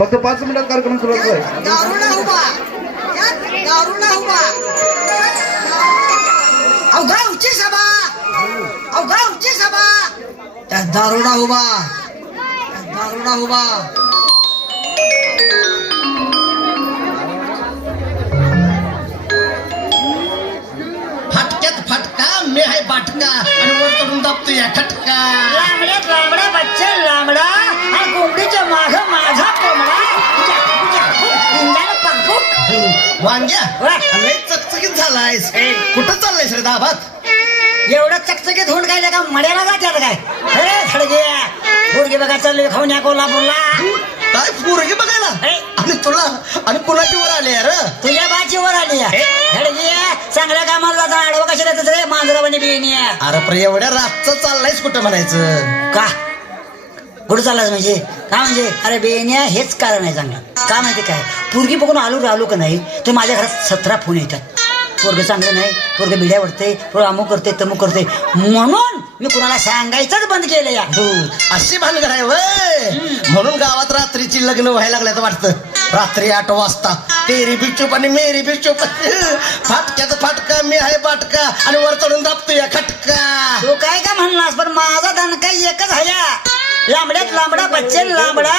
फक्त पाच मिनिटात कार्यक्रम सुरू होतोय. दारुडा उभा सभा अहो सभा त्यात दारुडा उभा दारुडा उभा मी आहे बाटका आणि वर चढून दाबतो या खटका. लांबड्यात लांबडा बच्चा लांबडा. आणि कोंबडीच्या माग माझा कोंबडा. पाकूक. वांग्या. लय चकचकीत झालायस. कुठं चाललायस रे दाबात एवढं चकचकीत होऊन काय का मड्याला जात्यात काय? हे खडगे गुडगे बघा चालले खाऊन या कोल्हापूरला. काय पोरगी बघायला? हे. आणि तुला आणि कुणाची वर आले यार तुझ्या बाची वर आली खडगे चांगल्या कामाला जाता आडवं कशाला येतं रे? मांजरावानी बिणी अरे पण एवढ्या रातचं चाललायस कुठं म्हणायचं? का? कुठं चाललास म्हणजे? का म्हणजे? अरे बेनिया हेच कारण आहे चांगलं. का माहिती काय? पोरगी बघून आलो आलो का नाही तर माझ्या घरात सतरा फोन येतात. पोरग चांगलं नाही पोरग बिड्या वाटते पोरग अमुक करते तमुक करते. म्हणून मी कुणाला सांगायचंच बंद केलं या. अशी भानगड आहे वय. म्हणून गावात रात्रीची लग्न व्हायला लागल्याचं वाटतं. रात्री आठ वाजता. तेरी बी चुप आणि मेरी बी चुप फाटक्याचं फाटका मी आहे बाटका. आणि वर चढून दाबतो या खटका. तू काय का म्हणलास पण माझा दणका एकच हया लांबड्यात लांबडा बच्चन लांबडा.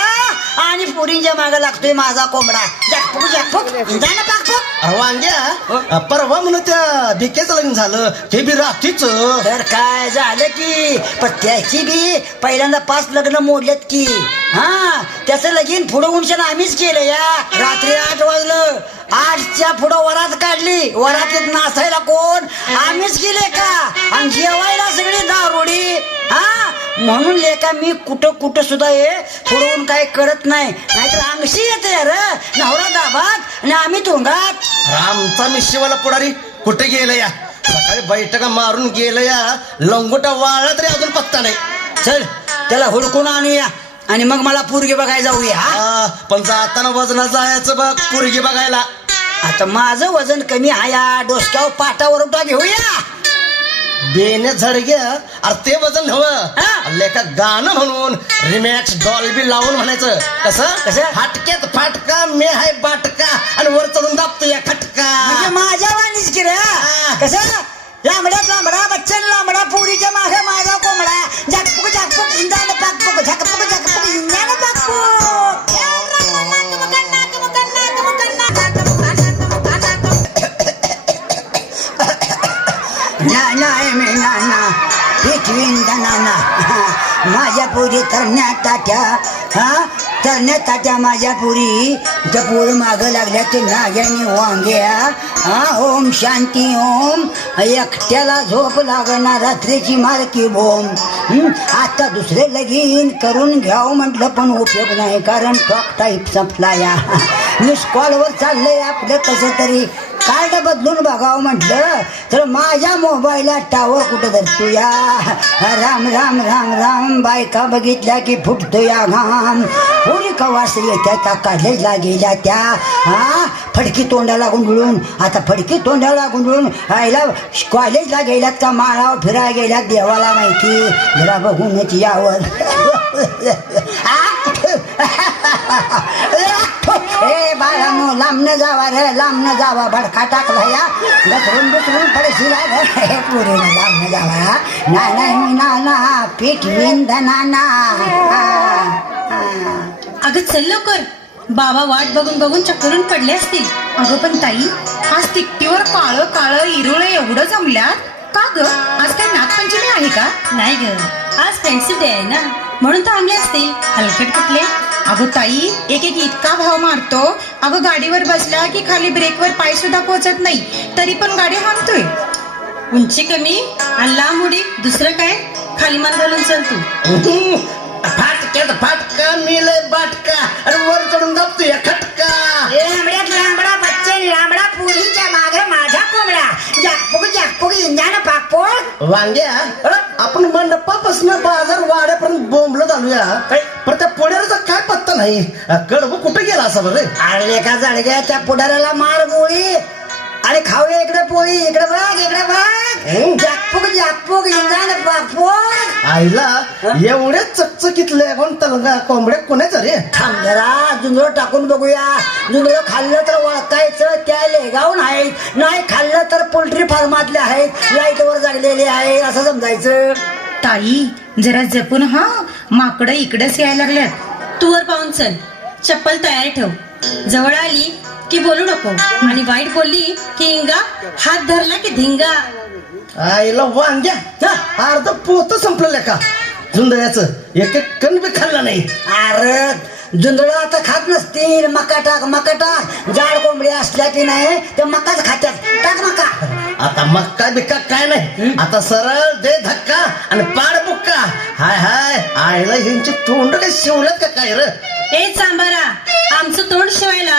आणि पुरींच्या मागे लागतोय माझा कोंबडा. जाकपूक जाकपूक जाणं पाकपूक अरे वांग्या परवा म्हणून त्या भिकेचं लग्न झालं. ते बी रात्रीच. तर काय झालं की पण त्याची बी पहिल्यांदा पाच लग्न मोडलेत की. हा त्याचं लगीन पुढं उंशन आम्हीच केलं या. रात्री आठ वाजलं. आठच्या पुढं वरात काढली. वरातीत नाचायला कोण? आम्हीच गेले का? आणि जेवायला सगळी दारुडी. हा? म्हणून लेका मी कुठं कुठं सुद्धा ये पुढवून काय करत नाही. नाहीतर अंगशी येते र नवरा दाबात आणि आम्ही तुंगात रामचा मिशीवाला पुढारी कुठे गेलं या? सकाळी बैठका मारून गेलं या. लंगोटा वाळला तरी अजून पत्ता नाही. चल त्याला हुडकून आणूया. आणि मग मला पोरगी बघायला जाऊया हा? पण जाताना वजना जायचं बघ पोरगी बघायला. आता माझं वजन कमी हाया डोसक्यावर पाटावर उठा घेऊया. बेने झडग्या अरे ते वजन. हवं. लेखा गाणं म्हणून रिमॅक्स डॉल्बी लावून म्हणायचं. कसं? कसं? फाटक्यात फाटका मी आहे बाटका आणि वर चढून दाबतो या खटका. म्हणजे माझ्या वाणीच की रे हा. कसं? लांबड्यात लांबडा बच्चन लांबडा पोरीच्या मागे माझा कोंबडा. झाकपुक झाकपुक पाकपुक झाकपुक. पुरी तरण्या ताट्या हा? तरण्या ताट्या माझ्या पुरी. त्या पोर माग लागल्या ते नाग्याने वांग्या. हा? ओम शांती ओम. एकट्याला झोप लागणार रात्रीची मालकी बोम. आता दुसरे लगीन करून घ्यावं म्हटलं पण उपयोग नाही कारण टॉक टाईप संपला या मिस कॉलवर चाललंय आपलं कसं तरी. कार्ड बदलून बघावं म्हटलं. तर माझ्या मोबाईलला टावर कुठं धरतो या. राम राम राम राम बायका बघितल्या की फुटतो या घाम. पोरी कवास येत्या त्या कॉलेजला गेल्या त्या. हा फडकी तोंडाला गुंडळून. आता फडकी तोंडाला गुंडळून आईला कॉलेजला गेल्यात का माळावर फिरायला गेल्यात देवाला माहिती? जरा बघूनच यावर ए बाळानो लांबनं जावा रे लांबनं जावा भडका टाकला या. घसरून बिसरून पडशील हे पुरीनं लांबनं जावा. ना नाही मी ना ना पीठ विंद ना अगं चल लवकर. बाबा वाट बघून बघून चक्करून पडले असतील. अगं पण ताई आज तिकटीवर काळं काळं इरुळ एवढं जमल्यात? का ग? आज काय नागपंचमी आहे का? नाही ग आज फ्रेंडशिप डे आहे ना. म्हणून थांबले असतील. हलकट कुठले? अगं ताई एक एक इतका भाव मारतो. अगं गाडीवर बसला की खाली ब्रेकवर पाय सुद्धा पोहोचत नाही. तरी पण गाडी हाणतोय. उंची कमी आणि लांब उडी. दुसरं काय? खाली मान घालून चल तू. फाटक्यात फाटका मिले बाटका आणि वर चढून दाबतो या खटका. लांबड्यात लांबडा बच्चन लांबडा पुरीच्या माग माझा कोंबडा जाकपुक जाकपुक इंजान पाकपोक वांग्या आपण मंडपापासून बाजार वाड्यापर्यंत बोंबलं घालूया. पण त्या पुण्याचा काय पत्ता नाही? कडव कुठे गेला असा बरं अरे का जाडग्या त्या पुढाऱ्याला मार गोळी आणि खाऊया इकडे पोळी इकडे बघ इकडे? बघ. जागपूक जागपूक इंगान पाकपूक आईला एवढे चकचकीतले कोण तलगा कोंबड्या कोणाचं रे? थांब जरा जुंजळ टाकून बघूया. जुंजळ खाल्लं तर ओळखायचं त्या लेगावून आहेत. नाही खाल्लं तर पोल्ट्री फार्मातले आहेत. लाईटवर जागलेले आहेत असं समजायचं. ताई जरा जपून हा? माकडं इकडेच यायला लागल्यात. तूवर पाहून चल. चप्पल तयार ठेव. जवळ आली की बोलू नको. आणि वाईट बोलली की इंगा हात धरला की धिंगा. आईला वांग्या हा, अर्ध पोत संपलेलं का झुंदळ्याचं एक एक कण बी खाल्ला नाही. अरे जुंधळ आता खात नसतील. मका टाक मका टाक. जाड कोंबडी असल्या की नाही ते मकाच खात्यात. टाक मका. आता मक्का बिक्का काय नाही. आता सरळ दे धक्का आणि पाड बुक्का. हाय हाय आईला ह्यांची तोंड काय शिवल्यात का काय र? ए चांबारा आमचं तोंड शिवायला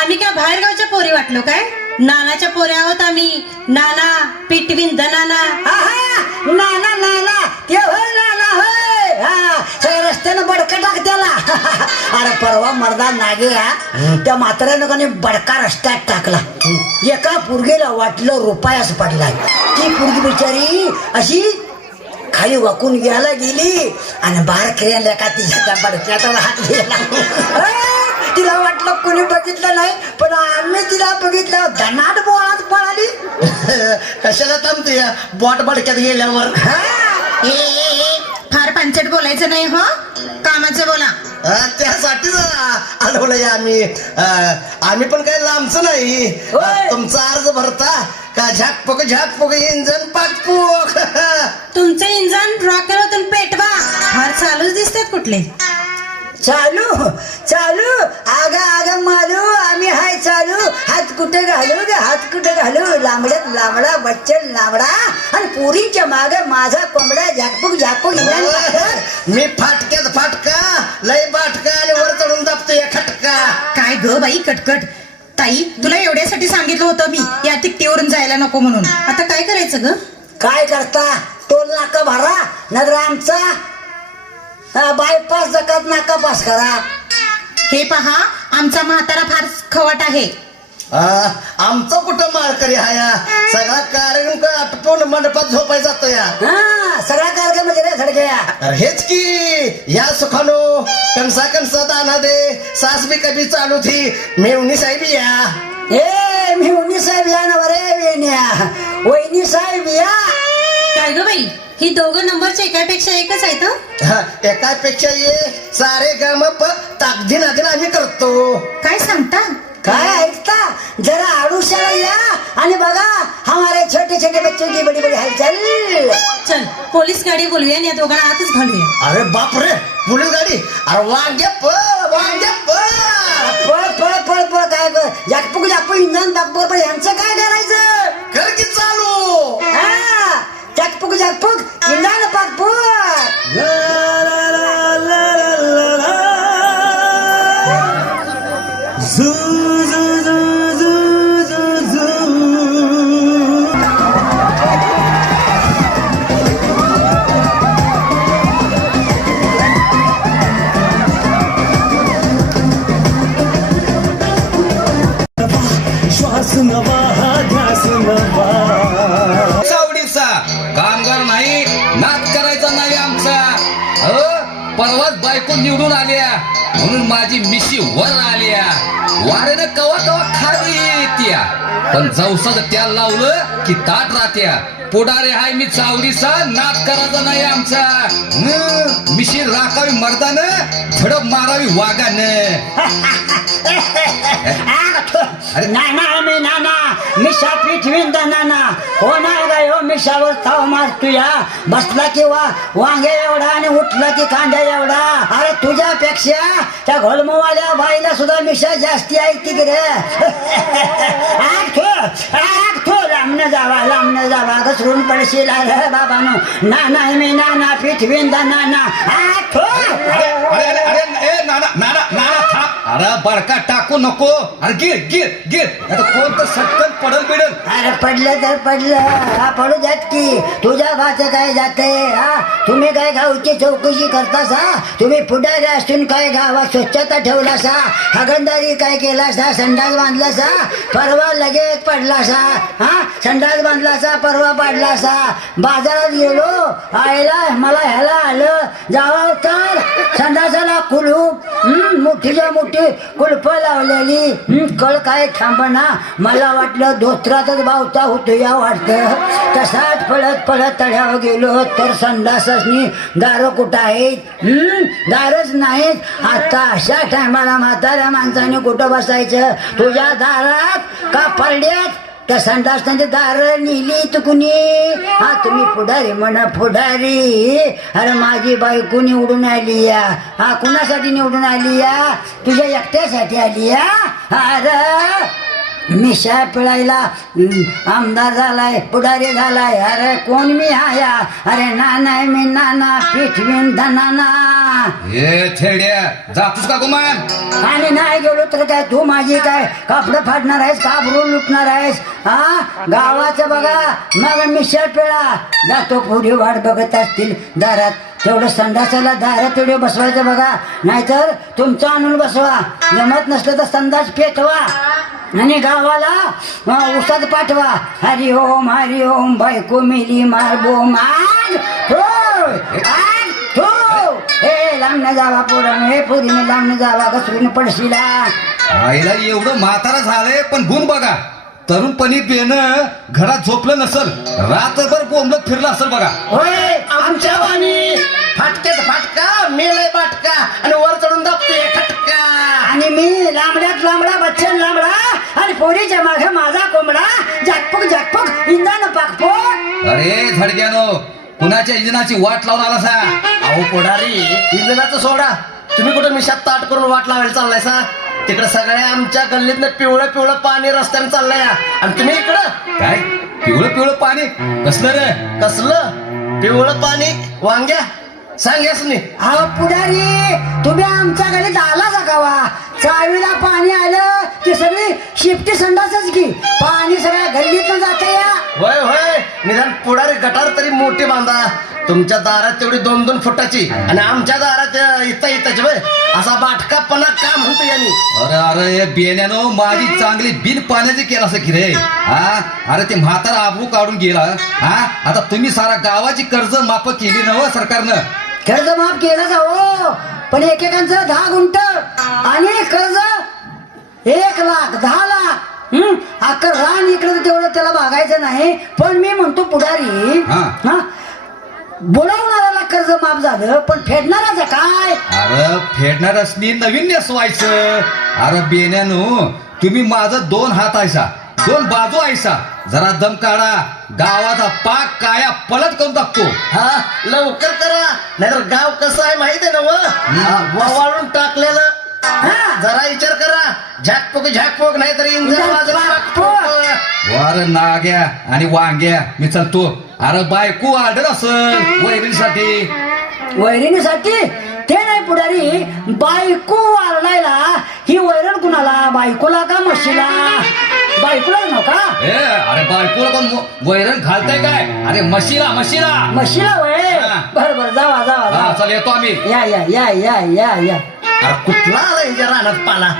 आम्ही काय बाहेरगावच्या पोरी वाटलो काय? नानाच्या पोऱ्या आहोत आम्ही. नाना पिटवीन दनाना. आहा, नाना नाना ते होय नाना होय? हा सगळ्या रस्त्यानं बडका टाक त्याला. अरे परवा मर्दा नागेया त्या म्हाताऱ्यानं नाही बडका रस्त्यात टाकला. एका पुरगीला वाटलं रुपयास पडला. ती पुरगी बिचारी अशी खाली वाकून घ्यायला गेली आणि बाहेर खेळायला का तिच्या त्या बडक्यात हात गेला तिला वाटलं कोणी बघितलं नाही पण आम्ही तिला बघितलं धनाट बोळात पळाली. कशाला थांबते या? बॉट बडक्यात गेल्यावर. ए, ए, ए, फार पंचट बोलायचं नाही ह? कामाचं बोला. हा, त्यासाठीच आलवलंय आम्ही. अं, आम्ही पण काही लांबच नाही. होय. तुमचा अर्ज भरता का झाकपोक झाकपोक इंजन पाकपोक? तुमचं इंजन रॉकेलतून पेटवा. फार चालूच दिसतात कुठले. चालू चालू. आगा आगा मालू आम्ही हाय चालू. हात कुठे घालू ग हात कुठे घालू? लांबड्यात लांबडा बच्चन लांबडा. आणि पुरीच्या माग माझा कोंबडा झाकपूक झाकपूक. मी फाटक्यात फाटका लय बाटका आणि वर चढून दाबतो या खटका. काय ग बाई कटकट. ताई तुला एवढ्यासाठी सांगितलं होतं मी. या तिकटीवरून जायला नको म्हणून. आता काय करायचं ग? काय करता? टोल नाका भरा. नगर आमचा. बायपास जकात नाका पास करा हे पहा आमचा म्हातारा फार खवट आहे. आ, आमचा कुठं माळकरी हाया सगळा कार्यक्रम का आटपून मंडपात झोपाय जातो या हा सगळा कार्यक्रम म्हणजे रे सडक्या अरे हेच की या सुखानो कणसा कणसा दाना दे सास बी कभी चालू थी मेवणी साहेब या. ए मी उन्नी साहेब या ना बरे वेण्या. वहिनी साहेब या. काय ग बाई? ही दोघं नंबरच्या एकापेक्षा एकच आहेत हं? हा, एकापेक्षा ये सारे गम ताकदी नादीन आम्ही करतो. काय सांगता? काय ऐकता? जरा आडुशाला या आणि बघा हमारे छोटे छोटे बच्चों की बड़ी बड़ी हलचल. चल पोलीस गाडी बोलूया आणि या दोघांना आतच घालूया. अरे बाप रे पोलीस गाडी? अरे वांग्या पळ वांग्या पळ पळ पळ पळ पळ काय कर जागपूक जागपूक इंधन दाखपूक पण यांचं काय करायचं? कर की चालू. हा जागपूक जागपूक पण जवसाच त्या लावलं की ताट राहत्या. पुढारे हाय मी चावडीचा नाद करायचा नाही आमचा. मिशी राखावी मर्दानं झडप मारावी वागानं अरे. नाना मी नाना मिशा पृथ्वी नाना. हो गाय हो मिशावर थाव मारतो या? बसला की वा वांगे एवढा आणि उठला की कांद्या एवढा. अरे तुझ्यापेक्षा त्या घोलमवाल्या बाईला सुद्धा मिशा जास्ती आहे ती रे आग थो लांबनं जावा लांबनं जावा घसरून पडशील अरे बाबानो. नाना मी नाना पृथ्वी नाना आग थो अरे अरे अरे ए नाना नाना नाना थांब. अरे बडका टाकू नको. अरे गिर गिर गिर. आता कोण तर सटकन पडल बिडल. अरे पडलं तर पडलं. हा पडू द्यात की. तुझ्या भाचं काय जाते हा? तुम्ही काय गावची चौकशी करतास हा? तुम्ही पुढारी असून काय गावात स्वच्छता ठेवलासा हगणदारी काय केलासा संडास बांधलासा परवा लगेच पडलासा हा? संडास बांधलासा परवा पाडलासा. बाजारात गेलो आयला मला ह्याला आलं जावा तर संडासाला कुलूप मोठीच्या मोठी कुलप लावलेली. कळ काय थांबना मला वाटलं धोत्रातच बावता होतो या वाटतं. तसाच पळत पळत तळ्यावर गेलो तर संडासनी दारं कुठं आहेत? दारच नाहीत. आता अशा टायमाला म्हाताऱ्या माणसाने कुठं बसायचं? तुझ्या दारात का पडल्यात त्या संडासनाची दार नेली तू कुणी. हा तुम्ही पुढारी म्हणा पुढारी. अरे माझी बायको निवडून आली या. हा कुणासाठी निवडून आली या? तुझ्या एकट्यासाठी आली या? अरे मिशा पिळायला आमदार झालाय पुढारी झालाय. अरे कोण मी हा या अरे नाना मी नाना पिठवीन धनाना. जातोस का गुमान? आणि नाही गेलो तर काय? तू माझी काय? कापड फाडणार आहेस काबरून लुटणार आहेस? हा गावाचं बघा मग मिसळ पिळा. जातो पुढे वाट बघत असतील दारात. तेवढं संडासाला दारात तेवढे बसवायचं बघा. नाहीतर तुमचं आणून बसवा. जमत नसलं तर संडास पेटवा. आणि गावाला उसात पाठवा. हरि ओम हरि ओम बायको मिली मारबो माग होय, हो. हे लांबनं जावा पुरण हे पुरीने लांबनं जावा घसरून पडशीला. आईला एवढं म्हातारा झालंय पण गुण बघा. तरुणपणी बेनं घरात झोपलं नसल रात्रभर बोंबलत फिरलं असेल बघा. होय आमच्या वाणी. फाटक्यात फाटका मेलय फाटका आणि वर चढून दाबतोय खटका आणि मी लांबड्यात लांबडा बच्चन लांबडा आणि पोरीच्या मागे माझा कोंबडा जाकपक जाकपक इंदान पाकपोक. अरे झडग्यानो कुणाच्या इंजिनाची वाट लावून आला सा अहो पुढारी इंजनाचं सोडा. तुम्ही कुठं मिशात ताट करून वाट लावायला चाललाय सा तिकडे सगळ्या आमच्या गल्लीतनं पिवळं पिवळं पाणी रस्त्याने चाललंय. आणि तुम्ही इकडं? काय? पिवळं पिवळं पाणी? कसलं रे? कसलं? पिवळं पाणी? वांग्या? सांग्यास नाही अहो पुढारी तुम्ही आमच्या घरी आला सकावा चावीला पाणी आलं की सगळी शिफ्टी संडासच की. पाणी सगळ्या गल्लीतून जाते या. होय होय. निदान पुढारी गटार तरी मोठी बांधा. तुमच्या दारात तेवढी दोन दोन फुटाची आणि आमच्या दारात इथं इथंच वय असा बाटकापणा का म्हणतो यांनी. अरे अरे बेण्यानो माझी चांगली बिन पाण्याची केलं असं की रे. हा? अरे ते म्हातारा आबरू काढून गेला. हा? आता तुम्ही सारा गावाची कर्ज माफ केली ना हो सरकारनं. कर्ज माफ केलं जावो पण एकेकांचं दहा गुंट आणि कर्ज एक लाख दहा लाख. हम्म अकर रान इकडे तेवढं त्याला भागायचं नाही. पण मी म्हणतो पुढारी हा. हा? बुडवणाऱ्याला कर्ज माफ झालं पण फेडणाराचं काय? अरे फेडणारसनी नवीन नेसवायचं. अरे बेण्यानो तुम्ही माझं दोन हात आयसा. दोन बाजू आयसा. जरा दम काढा. गावाचा पाक काया पलट करून टाकतो. हा लवकर करा. नाहीतर गाव कसं आहे माहिती आहे ना व? वाळून टाकलेलं. हा. जरा विचार करा. झाकपोक झाकपोक वाजलं पाकपोक. वार नाग्या आणि वांग्या. मी चलतो. अरे बायको आर्डर असल वैरणीसाठी वैरणीसाठी ते नाही पुढारी. बायको आरडायला ही वैरण कुणाला? बायकोला का म्हशीला? बायकोला नका ए अरे बायकोला पण वैरण घालताय काय? अरे म्हशीला म्हशीला म्हशीला वय? हा. बर बर जावा जावा हा जावा. चल येतो आम्ही. या या या या या या. अरे कुठला आला यांच्या रानात पाला?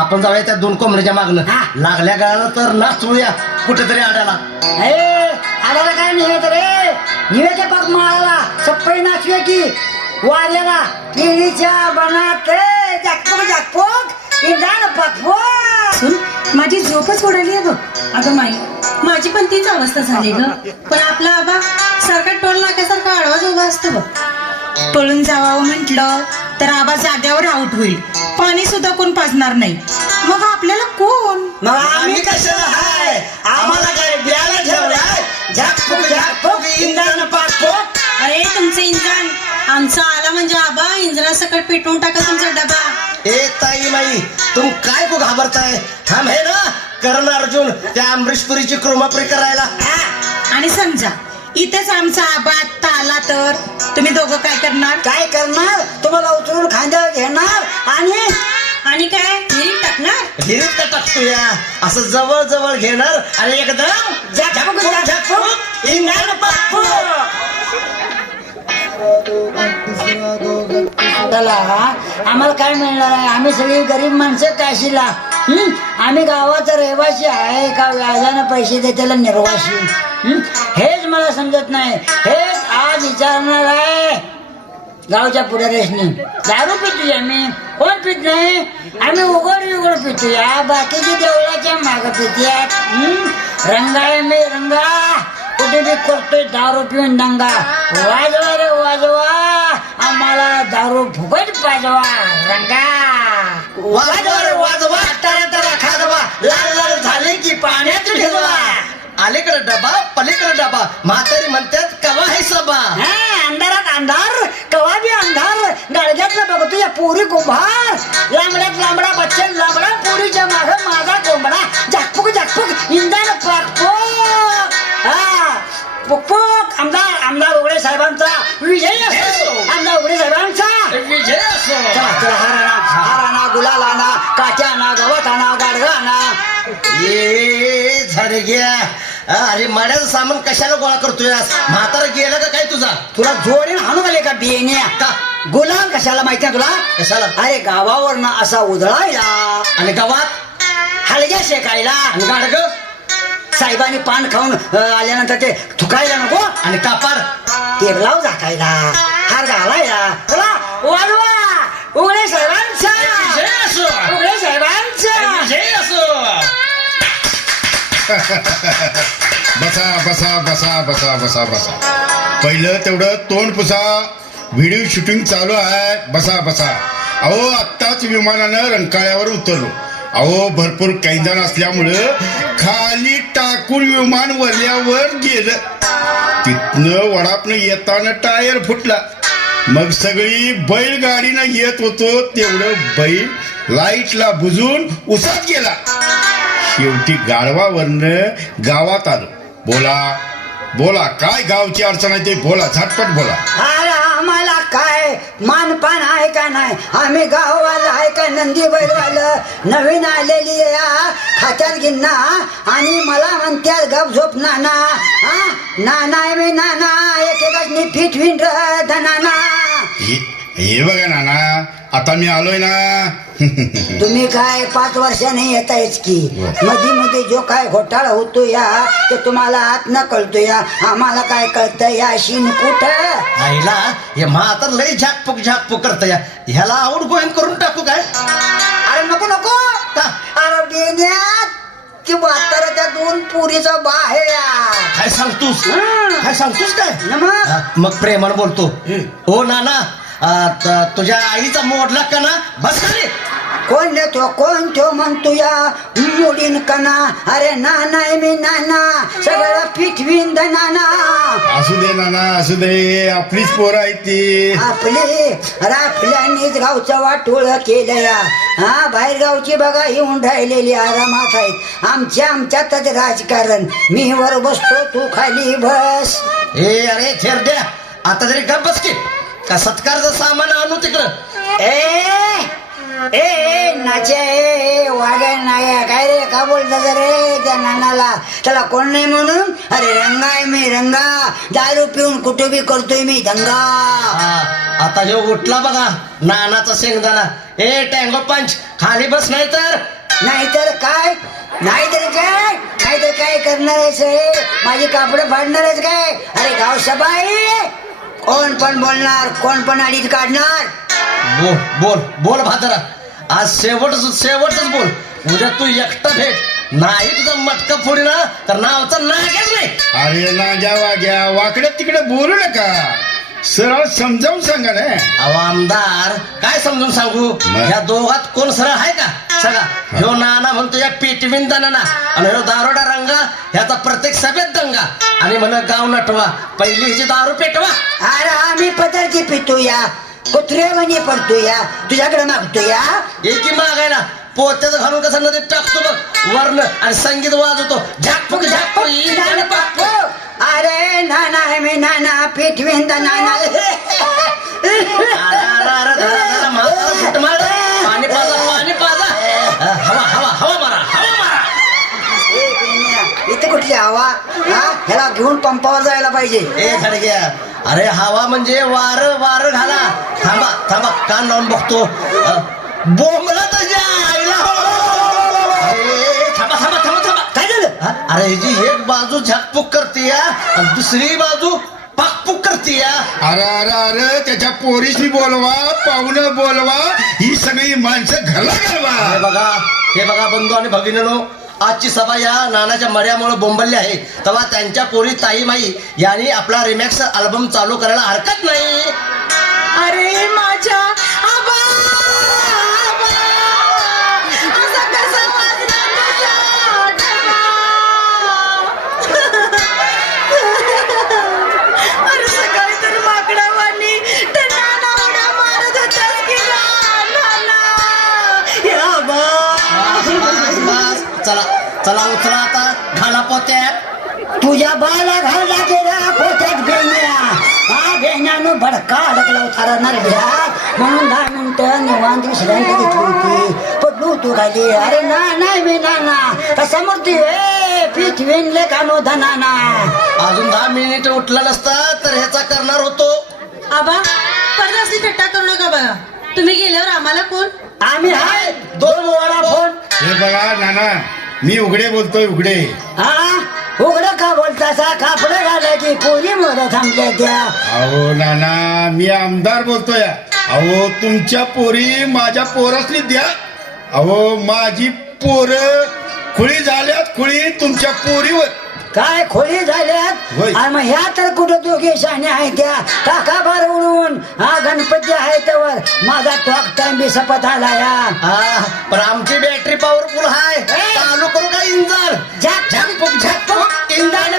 आपण जाऊया त्या दोन कोंबड्याच्या मागणं हा. लागल्या गाळाला तर नाचूया कुठेतरी आड्याला. ए आल्याला काय निघत रे? निवेच्या पाक माळाला सप्पई नाचूया की? वाऱ्याला केळीच्या बनात. जाकपोक जाकपोक इंदान पाकपोक. सुन माझी झोपच उडाली आहे बघ. अगं माई माझी पण तीच अवस्था झाली ग. पण आपला आबा सारखा टोल नाक्यासारखा आडवाच उभा असतो बघ. पळून जावावं म्हटलं तर आबा जाग्यावर आऊट होईल. पाणी सुद्धा कोण पाजणार नाही. मग आपल्याला कोण? मग आम्ही कशाला? हाय आम्हाला काय द्यायला ठेवलाय? झाकपूक झाकपूक इंदान पाकपूक अरे तुमचं इंजन आमचा आला म्हणजे आबा इंजना सकट पेटवून टाका तुमचा डबा. ए ताई माई तुम काय को घाबरताय? थांब हे ना कर्ण अर्जुन त्या अमरीशपुरीची कृमापुरी करायला. आणि समजा इथेच आमचा आबा आत्ता आला तर तुम्ही दोघं काय करणार? काय करणार? तुम्हाला उचलून खांद्यावर घेणार आणि आणि काय? हिरीत का टाकतो या असं जवळ जवळ घेणार आणि एकदम झाकूक, झाकूक, इंगाण पाकू. चला आम्हाला काय मिळणार आहे? आम्ही सगळी गरीब माणसं काशीला. आम्ही गावाचा रहिवासी आहे का? व्याजानं पैसे दे त्याला निर्वासी. हेच मला समजत नाही. हेच आज विचारणार आहे. गावच्या पुढारेशनी दारू पितोय आम्ही. कोण पित नाही? आम्ही उघड उघड पितोय. बाकीची देवळाच्या माग पित्यात रंगाय मी रंगा. बी करतोय दारू पिऊन दंगा. वाजवा रे वाजवा. आम्हाला दारू फुकट पाजवा रंगा. वाजवा रे वाजवा. तरा तरा खाजवा. लाल लाल झाले की पाण्यात भिजवा. अलीकडे डबा पलीकडे डबा. म्हातारी म्हणतात कवा आहे सबा हा, अंधारात अंधार कवा बी अंधार. गाडग्यातलं बघतो या पोरी कुंभार. लांबड्यात लांबडा बच्चन लांबडा पोरीच्या माग माझा कोंबडा. जाकपूक जाकपूक इंधन पाकपोक हा. पुकपुक आमदार आमदार उघडे साहेबांचा विजय असो. आमदार उघडे साहेबांचा विजय असो. चला चला हाराना हाराना गुलालाना काट्याना गवताना गाडगाना ये झाडे घ्या अरे माड्याचं सामान कशाला गोळा करतोय म्हातारा गेला का काय तुझा? तुला जोडीन हाणून आले का बियण्या का? गुलाल कशाला माहिती आहे तुला? कशाला? अरे गावावरनं असा उधळायला. आणि गावात? हलग्या शेकायला. आणि गाडग साहेबांनी पान खाऊन अ, आल्यानंतर ते थुकायला नको आणि कापाड टेबलाव झाकायला हार घालायला चला वाजवा उघडे साहेबांचा उघडे साहेबांचा बसा बसा बसा बसा बसा बसा. पहिलं तेवढं तोंड पुसा. व्हिडिओ शूटिंग चालू आहे. बसा बसा. अहो आत्ताच विमानानं रंकाळ्यावर उतरलो. अहो भरपूर कैदान असल्यामुळं खाली टाकून विमान वरल्यावर गेलं. तिथनं वडापनं येताना टायर फुटला. मग सगळी बैलगाडीनं येत होतो तेवढं बैल लाईटला बुजून उसात गेला. शेवटी गाढवावरनं गावात आलो. बोला बोला काय गावची अडचण आहे ते बोला झटपट बोला. आम्हाला काय? मानपान आहे का नाही? आम्ही गाववाला आहे का? नंदी बैल नवीन आलेली या खात्यात गिन्ना आणि मला म्हणत्यात गप झोप नाना. हा? नाना मी नाना. एकेकाच फिट विन नाना हे बघा नाना. आता मी आलोय ना. तुम्ही काय पाच वर्षाने येतायच की? मध्ये मध्ये जो काय घोटाळा होतो या ते तुम्हाला आत न कळतो या. आम्हाला काय कळतं या शिन कुठं? आईला हे म्हातार लय झाकपूक झाकपूक करत या. ह्याला आऊट गोईंग करून टाकू काय? अरे नको नको. का? अरे बेण्यात ती म्हाताऱ्याच्या दोन पुरीचा बा आहे या. काय सांगतोस? हं. काय सांगतोस काय? हा, मग प्रेमान बोलतो. हो. नाना त- तुझ्या आईचा मोडला का ना बस रे कोण नेतो कोण तो म्हणतो या? मुलीन कना. अरे नाना आहे मी नाना. सगळं पिठवीन द नाना. असू दे नाना असू दे. आपलीच पोरं आहेत ती. आपली राफल्यांनीच गावचं वाटोळ केलं या हा बाहेर गावची बघा येऊन राहिलेली आरामात आहेत. आमच्या आमच्यातच राजकारण. मी वर बसतो तू खाली बस. ए अरे थेर द्या आता तरी गप बस की. का सत्कारचं सामान आणू तिकडं? ए ए ए नाचे ए वागे नाया काय रे का बोलतात रे त्या नानाला? त्याला कोण नाही म्हणून? अरे रंगा आहे मी रंगा. दारू पिऊन कुठे बी करतोय मी दंगा. हा, आता ह्यो उठला बघा नानाचा शेंगदाणा. ए टँगो पंच खाली बस नाही तर नाहीतर काय? नाहीतर काय? नाहीतर काय करणार आहेस माझी कापड फाडणार आहेस काय? अरे गाव सभा आहे कोण पण बोलणार कोण पण अडीत काढणार? बोल बोल बोल भादरा आज शेवटच शेवटच बोल. उद्या तू एकटा भेट. नाही तुझं मटका फोडी ना तर नावचा नागच नाही. अरे ना घ्या वाग्या वाकड्या तिकडे बोलू नका. सरळ समजावून सांगा ना. अहो आमदार काय समजून सांगू? मग? या दोघात कोण सरळ आहे का? सगळा ह्यो नाना म्हणतो या पेटविन नाना आणि ह्यो दारोडा रंगा ह्याचा प्रत्येक सभेत दंगा. आणि म्हण गाव नटवा पहिली हिची दारू पेटवा. अरे आम्ही पदार्थी पितो या कुत्र्यावानी पडतो या तुझ्याकडे मागतो या एकी मागायला. पोत्यात घालून कसं नदीत टाकतो बघ. वर्ण आणि संगीत वाजवतो. झाकपूक झाकपूक इंधन पाकू अरे नाना मी नाना पिठवीन द नाना. अरे, अरे, इथे कुठली हवा? ह्याला घेऊन पंपावर जायला पाहिजे. ए थडक्या अरे हवा म्हणजे वार वार घाला. थांबा थांबा. कान लावून बघतो. बोंबला अरे हिची एक बाजू झाकपूक करते आणि दुसरी बाजू पाकपूक करते अरे अरे अरे त्याच्या पोरीशी बोलवा पाहुणं बोलवा ही सगळी माणसं घरला हे घालवा बघा हे बघा बंधू आणि भगिनीनो आजची सभा या नानाच्या मर्यामुळे बोंबलली आहे. तेव्हा त्यांच्या पोरी ताई माई यांनी आपला रिमॅक्स अल्बम चालू करायला हरकत नाही. अरे माझ्या चला चला उचला आता घाला पोत्यात तुझ्या बाला घालला गेला पोत्यात बेण्या हा बेण्यानं भडका अडकला होता रणार घ्यात म्हणून दहा मिनिटं निवांत विश्रांती घेतली होती. पडलो तू खाली अरे ना नाही मी नाना कसा मूर्ती ए पीठ विणले का नो धनाना? अजून दहा मिनिट उठला नसता तर ह्याचा करणार होतो. आबा परत असली थट्टा करू नका बघा. तुम्ही गेल्यावर आम्हाला कोण? आम्ही हाय. दोन वेळा फोन. हे बघा नाना मी उघडे बोलतोय उघडे. हा उघडं का बोलतासा? कापड घालायची पोरी मोर थांबल्या त्या. अहो नाना मी आमदार बोलतोय. अहो तुमच्या पोरी माझ्या पोरासनी द्या. अहो माझी पोर खुळी झाल्यात खुळी तुमच्या पोरीवर. काय खोली झाल्यात? आणि मग ह्या तर कुठं दोघे शाने आहेत त्या? टाका भर उडून हा गणपती आहे त्यावर. माझा टॉक टाइम बी सपत आला या. हा पण आमची बॅटरी पॉवरफुल हाय. चालू करू का इंजन? झक, झक, झक, झक, पाक इंधन